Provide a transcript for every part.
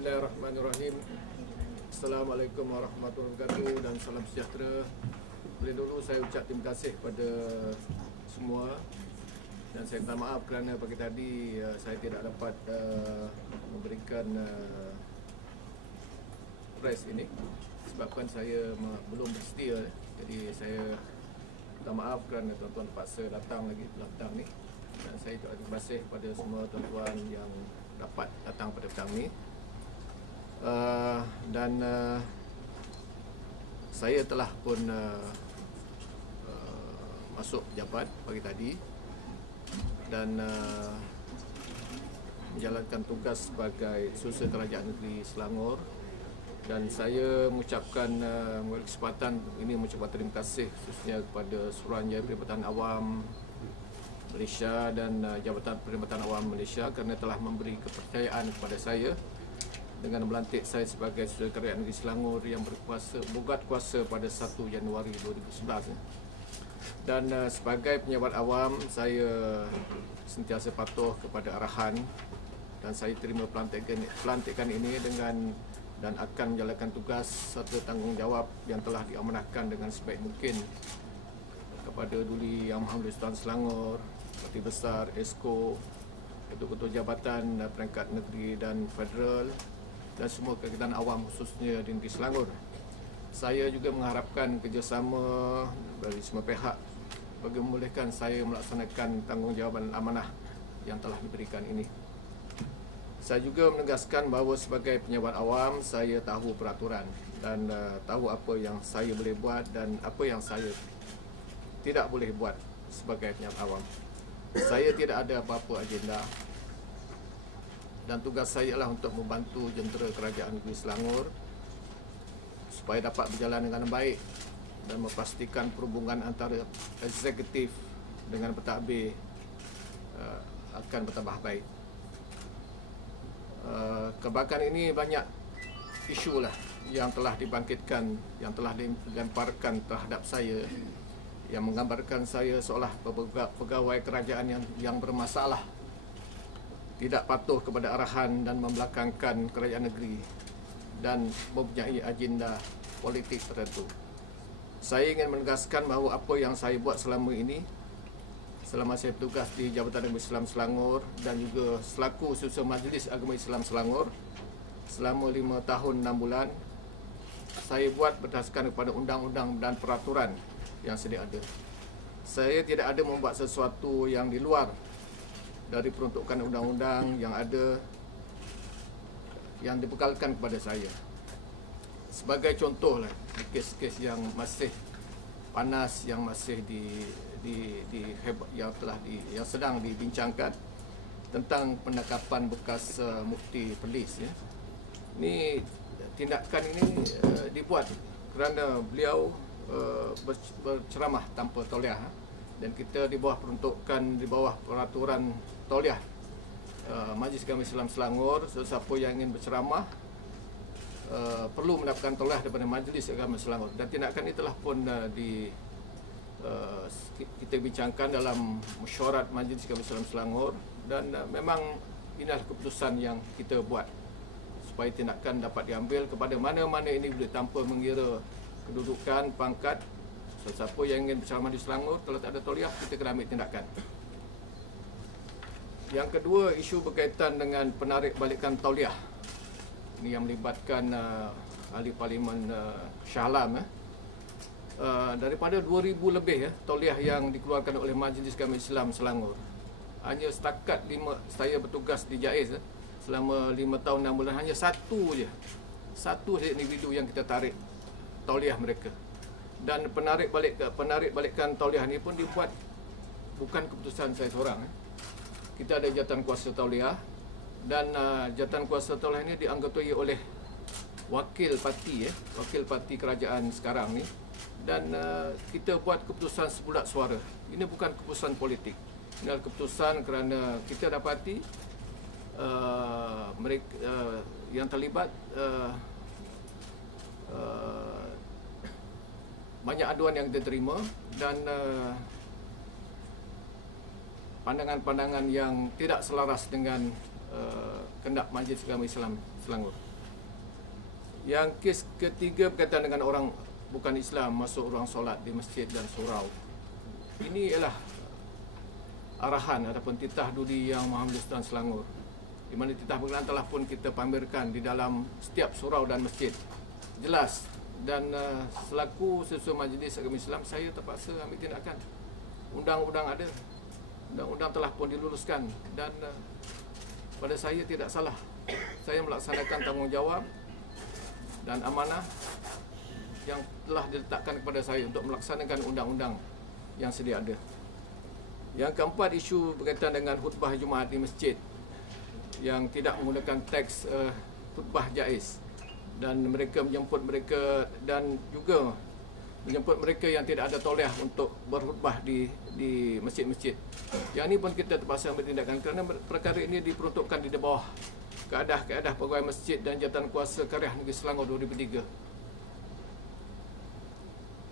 Bismillahirrahmanirrahim. Assalamualaikum warahmatullahi wabarakatuh dan salam sejahtera. Boleh dulu saya ucap terima kasih kepada semua dan saya minta maaf kerana pagi tadi saya tidak dapat memberikan press ini sebabkan saya belum bersedia. Jadi saya minta maaf kerana tuan-tuan terpaksa datang lagi petang ni, dan saya ucap terima kasih kepada semua tuan-tuan yang dapat datang pada petang ni. Saya telah pun masuk pejabat pagi tadi dan menjalankan tugas sebagai Susur Kerajaan Negeri Selangor, dan saya mengucapkan kesempatan ini mengucapkan terima kasih khususnya kepada Suruhanjaya Perkhidmatan Awam Malaysia dan Jabatan Perkhidmatan Awam Malaysia kerana telah memberi kepercayaan kepada saya dengan melantik saya sebagai Susur Kerajaan Negeri Selangor yang berkuasa pada 1 Januari 2011. Dan sebagai pejabat awam, saya sentiasa patuh kepada arahan dan saya terima pelantikan ini dan akan menjalankan tugas serta tanggungjawab yang telah diamanahkan dengan sebaik mungkin kepada Duli Yang Maha Mulia Sultan Selangor, Parti Besar, Esko, ketua-ketua jabatan perangkat negeri dan federal, dan semua kegiatan awam khususnya di Negeri Selangor. Saya juga mengharapkan kerjasama dari semua pihak bagi membolehkan saya melaksanakan tanggungjawab dan amanah yang telah diberikan ini. Saya juga menegaskan bahawa sebagai pejabat awam, saya tahu peraturan dan tahu apa yang saya boleh buat dan apa yang saya tidak boleh buat sebagai pejabat awam. Saya tidak ada apa-apa agenda, dan tugas saya adalah untuk membantu jentera Kerajaan Negeri Selangor supaya dapat berjalan dengan baik dan memastikan perhubungan antara eksekutif dengan pentadbir akan bertambah baik. Kebakaran ini banyak isu lah yang telah dibangkitkan, yang telah dilemparkan terhadap saya, yang menggambarkan saya seolah pegawai kerajaan yang bermasalah, tidak patuh kepada arahan dan membelakangkan kerajaan negeri dan mempunyai agenda politik tertentu. Saya ingin menegaskan bahawa apa yang saya buat selama ini, selama saya bertugas di Jabatan Agama Islam Selangor dan juga selaku Susur Majlis Agama Islam Selangor selama 5 tahun 6 bulan, saya buat berdasarkan kepada undang-undang dan peraturan yang sedia ada. Saya tidak ada membuat sesuatu yang di luar dari peruntukan undang-undang yang ada, yang dibekalkan kepada saya. Sebagai contohlah, kes-kes yang masih panas, yang masih yang sedang dibincangkan tentang penangkapan bekas mufti Perlis, ya. Ini tindakan ini dibuat kerana beliau berceramah tanpa tauliah, dan kita di bawah peruntukan, di bawah peraturan tauliah Majlis Agama Islam Selangor. Sesiapa yang ingin berceramah perlu mendapatkan tauliah daripada Majlis Agama Selangor, dan tindakan ini telah pun kita bincangkan dalam mesyuarat Majlis Agama Islam Selangor, dan memang inilah keputusan yang kita buat supaya tindakan dapat diambil kepada mana-mana ini boleh tanpa mengira kedudukan, pangkat. Sesiapa yang ingin berceramah di Selangor kalau tak ada tauliah, kita kena ambil tindakan. Yang kedua, isu berkaitan dengan penarik balikan tauliah. Ini yang melibatkan ahli parlimen Shah Alam. Daripada 2,000 lebih tauliah yang dikeluarkan oleh Majlis Agama Islam Selangor. Hanya setakat saya bertugas di JAIS selama 5 tahun 6 bulan, hanya satu saja individu yang kita tarik tauliah mereka. Dan penarik balikan tauliah ni pun dibuat bukan keputusan saya seorang. Kita ada jawatan kuasa tauliah, dan jawatan kuasa tauliah ni dianggotai oleh wakil parti kerajaan sekarang ni, dan kita buat keputusan sebulat suara. Ini bukan keputusan politik. Ini adalah keputusan kerana kita dapati mereka yang terlibat banyak aduan yang kita terima, dan pandangan-pandangan yang tidak selaras dengan kehendak Majlis Agama Islam Selangor. Yang kes ketiga berkaitan dengan orang bukan Islam masuk ruang solat di masjid dan surau. Ini ialah arahan ataupun titah duli Yang Maha Mulia Sultan Selangor, di mana titah berkenaan telah pun kita pamerkan di dalam setiap surau dan masjid. Jelas, dan selaku sesuai Majlis Agama Islam, saya terpaksa ambil tindakan. Undang-undang ada, undang-undang telah pun diluluskan, dan pada saya tidak salah. Saya melaksanakan tanggungjawab dan amanah yang telah diletakkan kepada saya untuk melaksanakan undang-undang yang sedia ada. Yang keempat, isu berkaitan dengan khutbah Jumaat di masjid yang tidak menggunakan teks khutbah jaiz, dan mereka menjemput mereka dan juga menjemput mereka yang tidak ada tauliah untuk berkhutbah di masjid-masjid. Yang ini pun kita terpaksa ambil tindakan kerana perkara ini diperuntukkan di bawah Keadah Pegawai Masjid dan Jabatan Kuasa Karya Negeri Selangor 2003.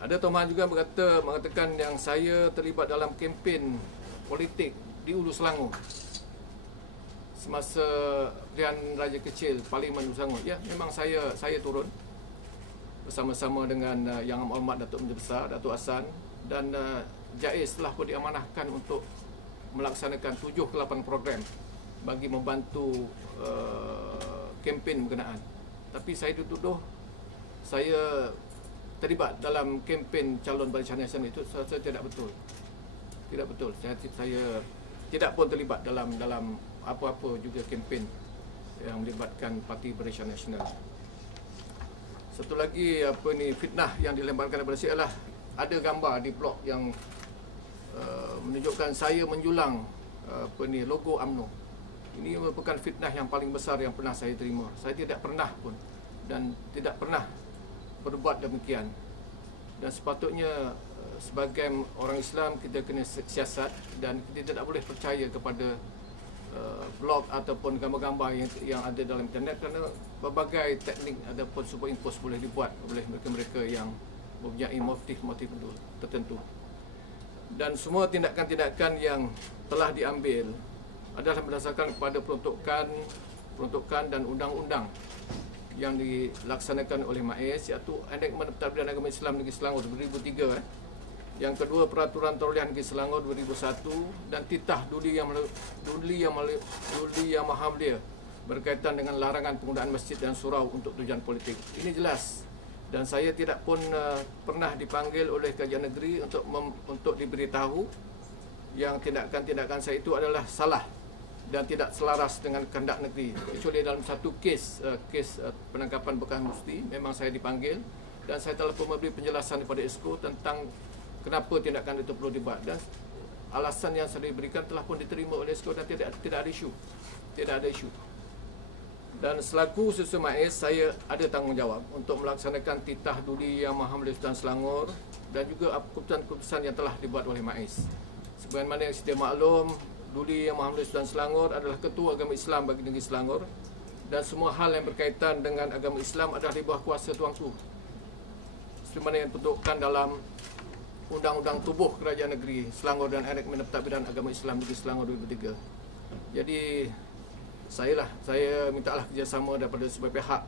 Ada tomahan juga mengatakan yang saya terlibat dalam kempen politik di Ulu Selangor semasa pilihan Raja Kecil Parlimen Ulu Selangor. Ya, memang saya turun bersama-sama dengan Yang Amat Datuk Menteri Besar Datuk Hassan, dan JAIS telah pun diamanahkan untuk melaksanakan 7 ke 8 program bagi membantu kempen berkenaan. Tapi saya dituduh saya terlibat dalam kempen calon Barisan Nasional itu. Saya tidak betul. Tidak betul. Saya tidak pun terlibat dalam apa-apa juga kempen yang melibatkan Parti Barisan Nasional. Satu lagi fitnah yang dilemparkan kepada saya adalah ada gambar di blog yang menunjukkan saya menjulang logo UMNO. Ini merupakan fitnah yang paling besar yang pernah saya terima. Saya tidak pernah pun dan tidak pernah berbuat demikian. Dan sepatutnya sebagai orang Islam kita kena siasat dan kita tidak boleh percaya kepada blog ataupun gambar-gambar yang ada dalam internet, kerana berbagai teknik ataupun superimpos boleh dibuat oleh mereka-mereka yang mempunyai motif-motif tertentu. Dan semua tindakan-tindakan yang telah diambil adalah berdasarkan kepada peruntukan dan undang-undang yang dilaksanakan oleh MAIS, iaitu Enakmen Pentadbiran Agama Islam Negeri Selangor 2003, yang kedua Peraturan Tauliah Negeri Selangor 2001, dan titah duli yang Maha Mulia berkaitan dengan larangan penggunaan masjid dan surau untuk tujuan politik. Ini jelas, dan saya tidak pun pernah dipanggil oleh Kerajaan Negeri untuk diberitahu yang tindakan-tindakan saya itu adalah salah dan tidak selaras dengan kehendak negeri. Kecuali dalam satu kes penangkapan bekas mufti, memang saya dipanggil dan saya telah pun memberi penjelasan kepada Esko tentang kenapa tindakan itu perlu dibuat, dan alasan yang saya diberikan telah pun diterima oleh Esko dan tidak ada isu. Dan selaku sesuai MAIS, saya ada tanggungjawab untuk melaksanakan titah duli Yang Maha Mulia Sultan Selangor dan juga keputusan-keputusan yang telah dibuat oleh MAIS. Sebagaimana yang sedia maklum, duli Yang Maha Mulia Sultan Selangor adalah Ketua Agama Islam bagi Negeri Selangor, dan semua hal yang berkaitan dengan agama Islam adalah di bawah kuasa Tuanku, sebagaimana yang dibentukkan dalam Undang-Undang Tubuh Kerajaan Negeri Selangor dan Enakmen Pentadbiran Agama Islam Negeri Selangor 2003. Jadi saya mintalah kerjasama daripada sebagai pihak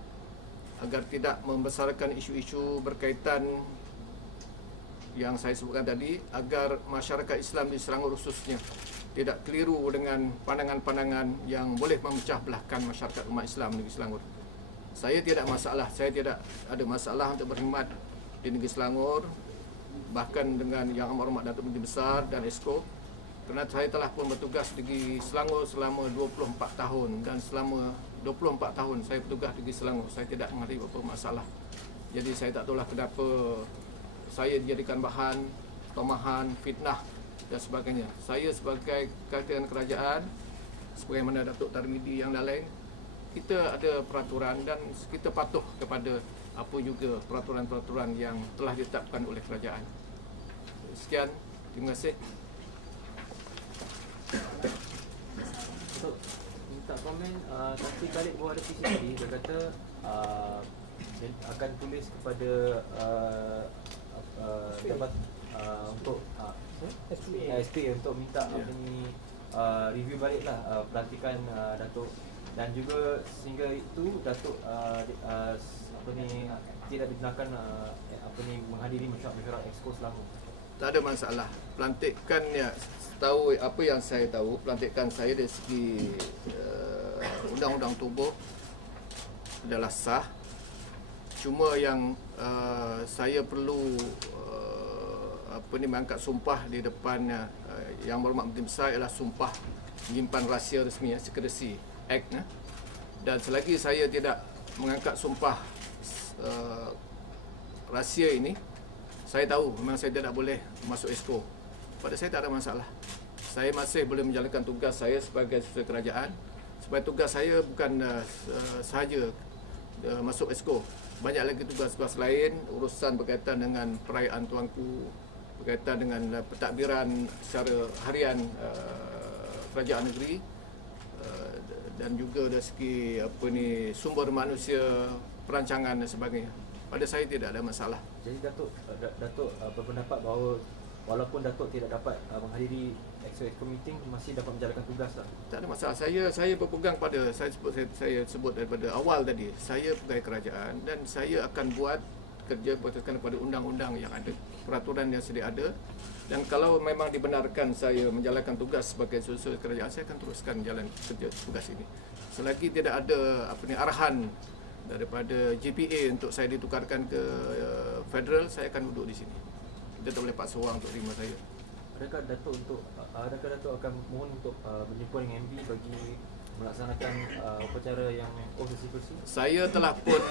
agar tidak membesarkan isu-isu berkaitan yang saya sebutkan tadi, agar masyarakat Islam di Selangor khususnya tidak keliru dengan pandangan-pandangan yang boleh memecah belahkan masyarakat umat Islam negeri Selangor. Saya tidak ada masalah untuk berkhidmat di negeri Selangor, bahkan dengan Yang Amat Hormat Datuk Menteri Besar dan Esko, kerana saya telah pun bertugas di Selangor selama 24 tahun, dan selama 24 tahun saya bertugas di Selangor, saya tidak menghadapi apa masalah. Jadi saya tak tahulah kenapa saya dijadikan bahan tomahan, fitnah dan sebagainya. Saya sebagai kawalan kerajaan, sebagaimana Datuk Tarmidi yang lain, kita ada peraturan dan kita patuh kepada apa juga peraturan-peraturan yang telah ditetapkan oleh kerajaan. Sekian, terima kasih. Untuk minta komen, tapi Khalid buat ada PCC, dia kata dia akan tulis kepada jabat untuk SP untuk minta apa ni review baliklah pelantikan Datuk Dan juga sehingga itu Datuk tidak dibenarkan menghadiri mesyuarat Exco Selangor. Tak ada masalah. Pelantikan ya, tahu apa yang saya tahu, pelantikan saya dari segi undang-undang tubuh adalah sah. Cuma yang saya perlu mengangkat sumpah di depan Yang Berhormat Menteri Besar ialah sumpah menyimpan rahsia rasmi, Secrecy Act. Dan selagi saya tidak mengangkat sumpah rahsia ini, saya tahu memang saya tidak boleh masuk Exco. Pada saya tak ada masalah. Saya masih boleh menjalankan tugas saya sebagai setiausaha kerajaan. Sebab tugas saya bukan sahaja masuk Exco. Banyak lagi tugas-tugas lain, urusan berkaitan dengan perayaan tuanku, berkaitan dengan pentadbiran secara harian kerajaan negeri, dan juga dari segi sumber manusia, perancangan dan sebagainya. Pada saya tidak ada masalah. Jadi Datuk berpendapat bahawa walaupun Datuk tidak dapat menghadiri Exco meeting, masih dapat menjalankan tugas lah. Tak ada masalah. Saya berpegang pada saya sebut daripada awal tadi. Saya pegawai kerajaan dan saya akan buat kerja berdasarkan pada undang-undang yang ada, peraturan yang sedia ada. Dan kalau memang dibenarkan saya menjalankan tugas sebagai setiausaha kerajaan, saya akan teruskan jalan kerja tugas ini. Selagi tidak ada arahan daripada JPA untuk saya ditukarkan ke federal, saya akan duduk di sini. Kita tak boleh paksa orang untuk terima saya. Adakah Datuk akan mohon untuk berjumpa dengan MB bagi melaksanakan upacara yang konstitusi? Saya telah pun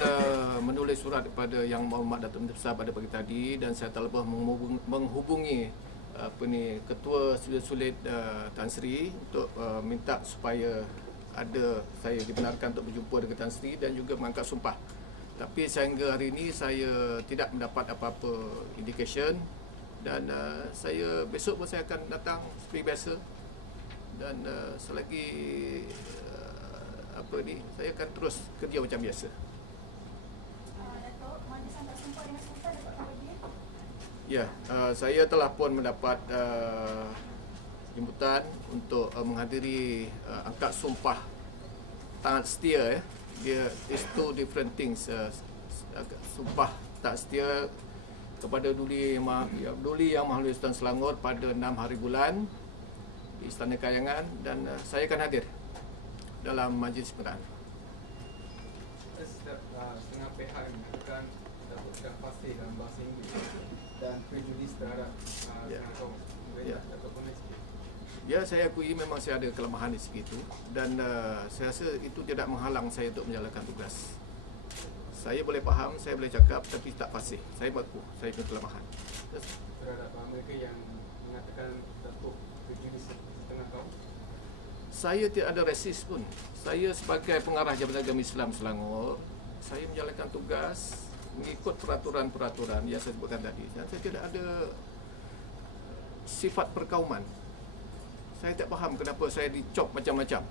menulis surat kepada Yang Berhormat Datuk Menteri Besar pada pagi tadi, dan saya telah menghubungi Ketua Sulit Tan Sri untuk minta supaya saya dibenarkan untuk berjumpa dengan Tan Sri dan juga mengangkat sumpah. Tapi sehingga hari ini saya tidak mendapat apa-apa indication, dan saya besok pun saya akan datang seperti biasa, dan selagi saya akan terus kerja macam biasa. Datuk, mana sampai sumpah dengan Sultan dapat apa dia? Ya, saya telah pun mendapat jemputan untuk menghadiri angkat sumpah taat setia. Dia is two different things. Sumpah taat setia kepada Duli Yang Mahal Sultan Selangor pada 6 hari bulan di Istana Kayangan, dan saya akan hadir dalam majlis pengarahan. Setengah pihak mengatakan Datuk tidak fasih dalam bahasa Inggeris dan prejudis terhadap Selangor. Datuk komen sikit. Ya, saya akui memang saya ada kelemahan di segi itu, dan saya rasa itu tidak menghalang saya untuk menjalankan tugas. Saya boleh faham, saya boleh cakap, tapi tak fasih. Saya mengaku saya punya kelemahan. Terhadap mereka yang mengatakan Datuk prejudis setengah kaum. Saya tidak ada resis pun. Saya sebagai pengarah Jabatan Agama Islam Selangor, saya menjalankan tugas mengikut peraturan-peraturan yang saya sebutkan tadi. Dan saya tidak ada sifat perkauman. Saya tak faham kenapa saya dicop macam-macam,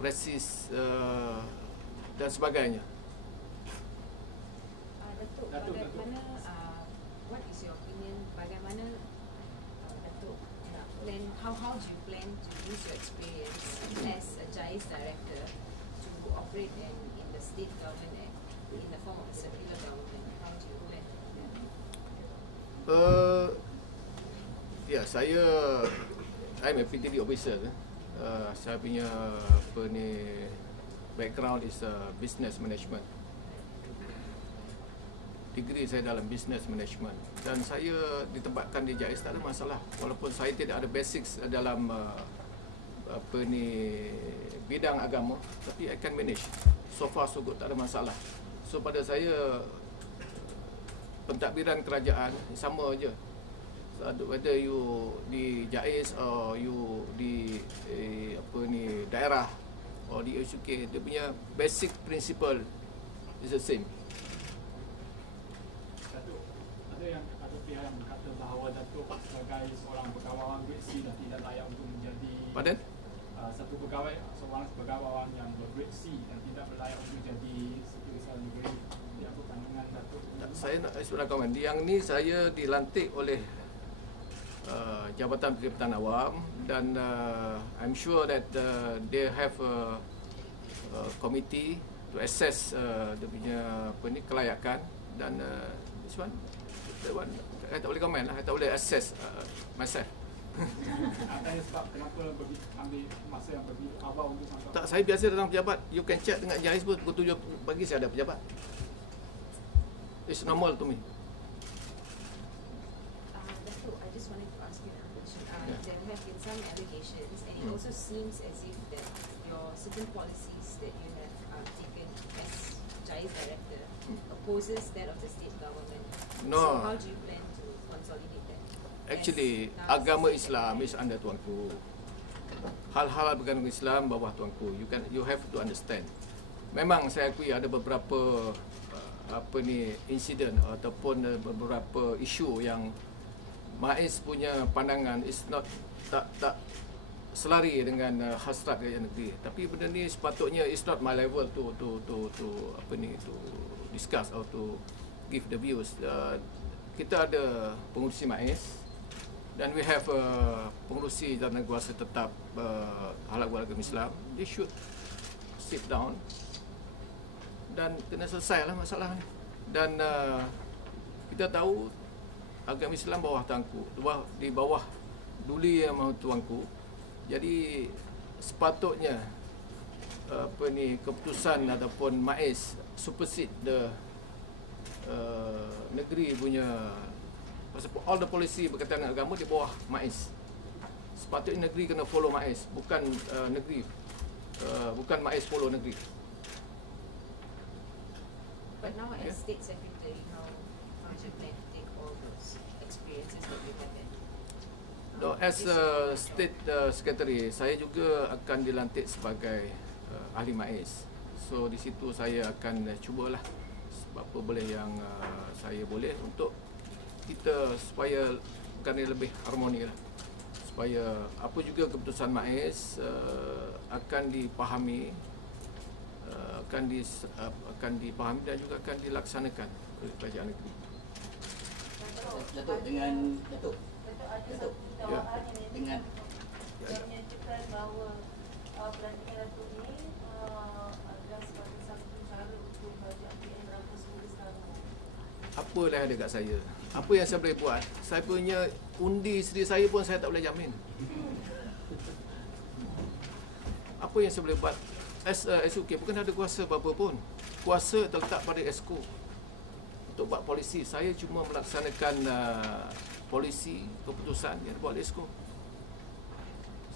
resis dan sebagainya. Datuk, bagaimana, what is your opinion, bagaimana Datuk nak plan, how do you plan to use your experience as a JAIS director to operate in the state government in the form of a circular government? How do you plan that? I'm a PTD officer. Saya punya background is business management. Degree saya dalam business management, dan saya ditempatkan di JAIS tak ada masalah. Walaupun saya tidak ada basics dalam bidang agama, tapi I can manage. So far so good, tak ada masalah. So pada saya pentadbiran kerajaan sama aja. Whether you di JAIS or you di daerah or di SUK, dia punya basic principle is the same. Datuk, ada pihak yang berkata bahawa Datuk sebagai seorang pegawai grade C dan tidak layak untuk menjadi seorang pegawai yang bergrade C dan tidak berlayak untuk jadi setiausaha negeri. Jadi apa pandangan Datuk? Saya nak sudah komen. Yang ni saya dilantik oleh Jabatan Perkhidmatan Awam, dan I'm sure that they have komiti to assess dia punya apa ni kelayakan dan this one saya tak boleh komen lah, saya tak boleh assess myself. Tanya sebab kenapa ambil masa yang begitu awal untuk sampai. Tak, saya biasa datang pejabat. You can check dengan Jais pun pukul 7 pagi saya ada pejabat. It's normal to me. Dato', I just wanted to ask you a question. Yeah. There have been some allegations, and it also seems as if that your certain policies that you have taken as JAIS director opposes that of the state government. No. So how do you plan to consolidate that? Actually, As now agama state Islam is under tuanku. Hal-hal berkaitan dengan Islam bawah tuanku. You have to understand. Memang saya akui ada beberapa insiden ataupun beberapa isu yang MAIS punya pandangan is not tak selari dengan hasrat rakyat negeri. Tapi benda ni sepatutnya is not my level to discuss or to give the views. Kita ada pengurusi MAIS dan we have pengurusi jabatan kuasa tetap halal agama Islam. They should sit down dan kena selesailah masalah ni. Dan kita tahu agama Islam bawah tuanku, di bawah duli yang mahu tuanku. Jadi sepatutnya keputusan ataupun MAIS supersede the negeri punya all the policy berkaitan dengan agama di bawah MAIS. Sepatutnya negeri kena follow MAIS, bukan bukan MAIS follow negeri. But now as Yeah. state secretary, how do you plan to take all those experiences that you have had? No, as a state secretary, saya juga akan dilantik sebagai ahli MAIS. So di situ saya akan cubalah apa boleh yang saya boleh untuk kita supaya kerana lebih harmoni lah. Supaya apa juga keputusan MAIS akan dipahami, akan dipahami dan juga akan dilaksanakan oleh kerajaan negeri. Datuk dengan Datuk Ya. dengan Dia menyatakan bahawa pelantikan Datuk ni adalah sebagai satu cara untuk kerajaan PN merampas semula Selangor. Apa yang ada kat saya? Apa yang saya boleh buat? Saya punya undi sendiri saya pun saya tak boleh jamin. Apa yang saya boleh buat? As a SUK bukan ada kuasa apa-apa pun. Kuasa terletak pada ESCO untuk buat polisi. Saya cuma melaksanakan polisi keputusan yang dibuat oleh ESCO.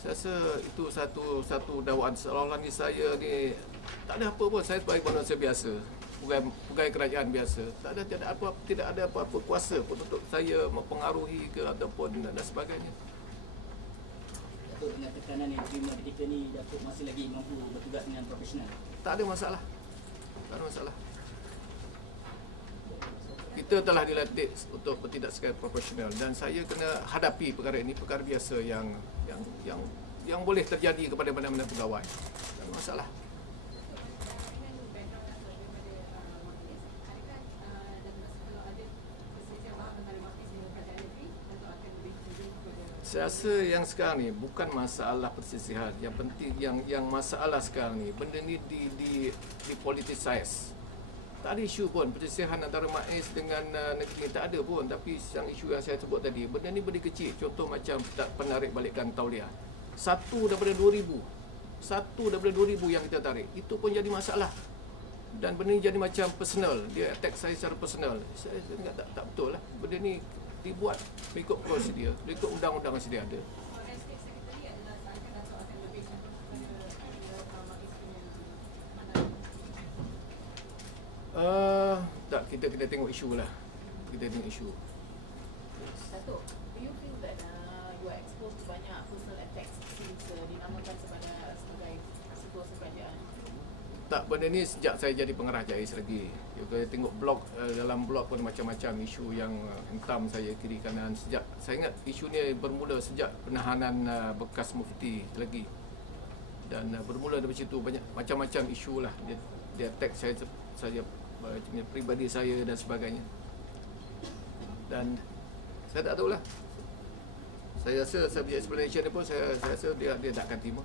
Saya rasa itu satu dakwaan seolah-olah ni saya ni tak ada apa pun. Saya sebagai manusia biasa, pegawai kerajaan biasa, tidak ada apa-apa kuasa pun untuk saya mempengaruhi ke ataupun dan sebagainya. Datuk dengan tekanan yang diterima ketika ni, Datuk masih lagi mampu bertugas dengan profesional. Tak ada masalah. Tak ada masalah. Kita telah dilatih untuk bertindak secara profesional dan saya kena hadapi perkara ini, perkara biasa yang boleh terjadi kepada mana-mana pegawai. Tak ada masalah. Saya rasa yang sekarang ni bukan masalah persisihan. Yang penting yang masalah sekarang ni benda ni dipolitisize. Tak ada isu pun persisihan antara MAIS dengan negeri, tak ada pun. Tapi yang isu yang saya sebut tadi, benda ni benda kecil. Contoh macam tak penarik balikkan tauliah. Satu daripada 2,000 yang kita tarik, itu pun jadi masalah. Dan benda ni jadi macam personal. Dia attack saya secara personal. Saya ingat tak betul lah. Benda ni dibuat mengikut prosedur, mengikut undang-undang yang sedia ada. Tak, kita kena tengok isu lah. Kita tengok isu. Datuk, do you feel that you are exposed to banyak personal attacks since dinamakan sebagai ketua kerajaan? Tak, benda ni sejak saya jadi pengarah JAIS lagi. Kita tengok blog, dalam blog pun macam-macam isu yang hentam saya kiri kanan. Sejak saya ingat isu ni bermula sejak penahanan bekas mufti lagi. Dan bermula dari situ banyak macam-macam isu lah. Dia attack saya pribadi saya dan sebagainya. Dan saya tak tahulah. Saya rasa saya punya explanation ni pun saya rasa dia tak akan terima.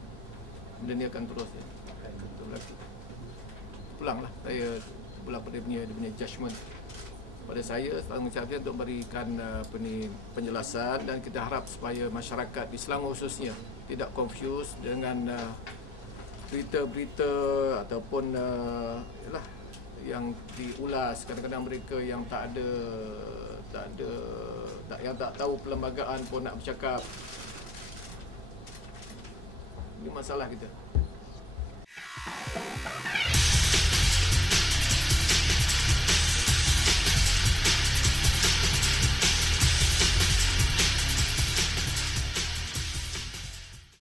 Benda ni akan terus berlaku. pulanglah saya pulang pada dia punya judgement pada saya tanggungjawab untuk berikan penjelasan, dan kita harap supaya masyarakat di Selangor khususnya tidak confused dengan berita-berita ataupun yang diulas. Kadang-kadang mereka yang yang tak tahu perlembagaan pun nak bercakap. Ini masalah kita.